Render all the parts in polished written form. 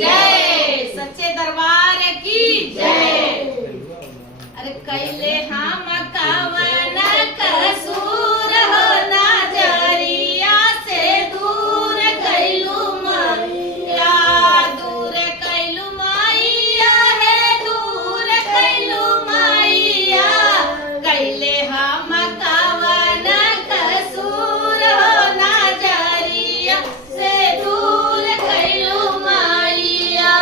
जय, सच्चे दरबार की जय। अरे कैले हम कवन कसूर हो नजरिया से दूर कैलू मैया, दूर कैलू मैया है, दूर कैलू मैया। कैले हम कवन कसूर हो नजरिया से दूर कैलू मैया।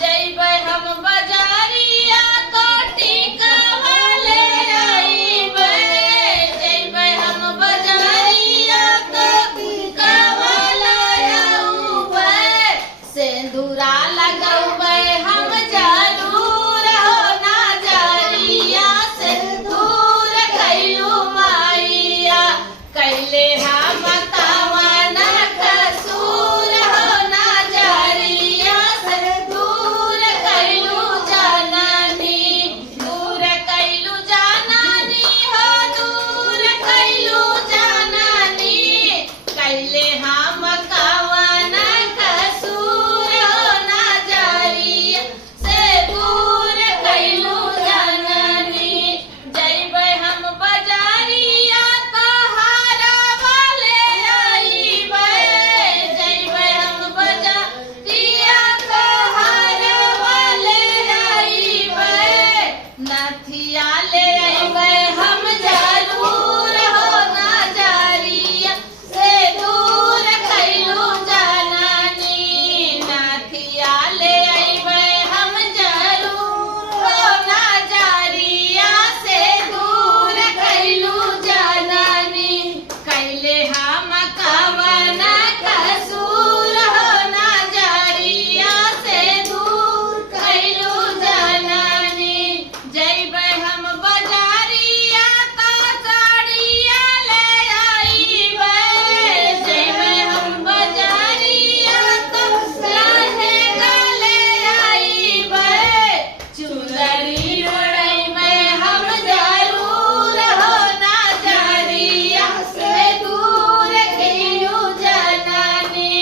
जइबै हम बजारिया तो टिकवा ले अइबै, जइबै हम बजारिया तो टिकवा ले अउबै। सिंदूरा लगौबै हम जरूर हो नजरिया से दूर कैलू मैया। कैले हम कवन कसूर हो नजरिया से दूर कैलू जननी, दूर कैलू जननी हो, दूर कैलू जननी। कैले हम कवन कसूर हो नजरिया से दूर कैलू जननी। जइबै हम बजारिया तो हारवा ले अइबै, जइबै हम बजारिया तो हारवा ले अइबै। नथिया ले अइबै हम जरूर हो नजरिया से दूर कैलू जननी। नथिया ले अइबै हम जरूर हो नजरिया से दूर कैलू जननी। कैले हम कवन कसूर हो नजरिया से दूर कैलू जननी। जइबै हम बजारिया तो साड़िया ले अइबै, जइबै हम बजारिया तो लहंगा ले अइबै। चुनरी ओढ़इबै हम जरूर हो नजरिया से दूर कैलू जननी।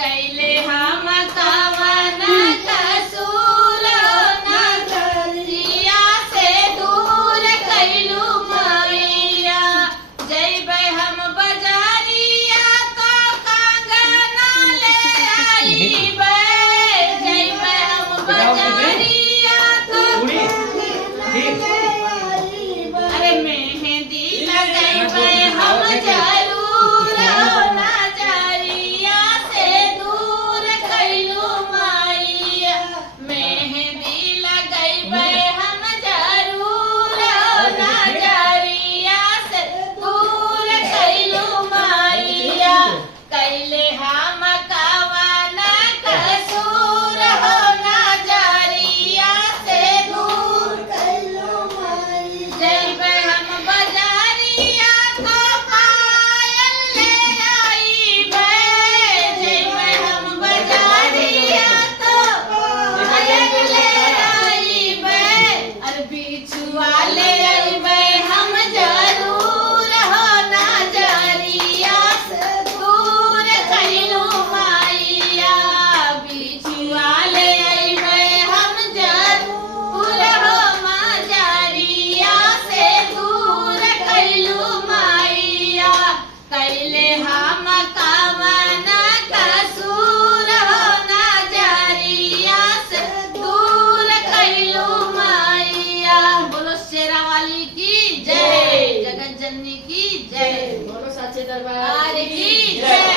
कैले हम कवन कसूर हो नजरिया से दूर कैलू मैया। जइबै हम बजारिया तो कंगना ले अइबै, जइबै हम बजारिया तो अरे मेहंदी लगइबै हम जरूर हो नजरिया से दूर कैलू मैया। मेहंदी लगइबै हम जरूर हो नजरिया से दूर कैलू मैया। कैले हम कवन कसूर हो नजरिया से दूर कैलू मैया। जइबै हम बजारिया तो पायल ले अइबै, जइबै हम बजारिया तो पायल ले अइबै। अरे बिछुआ ले अइबै हम जरूर हो नजरिया से दूर कैलू मैया। बिछुआ ले अइबै हम जरूर हो नजरिया से दूर कैलू मैया। कैले हम कवन कसूर हो नजरिया से दूर कैलू मैया। बोलो शेरा वाली की जय, जगत जननी की जय, बोलो सच्चे दरबार की जय।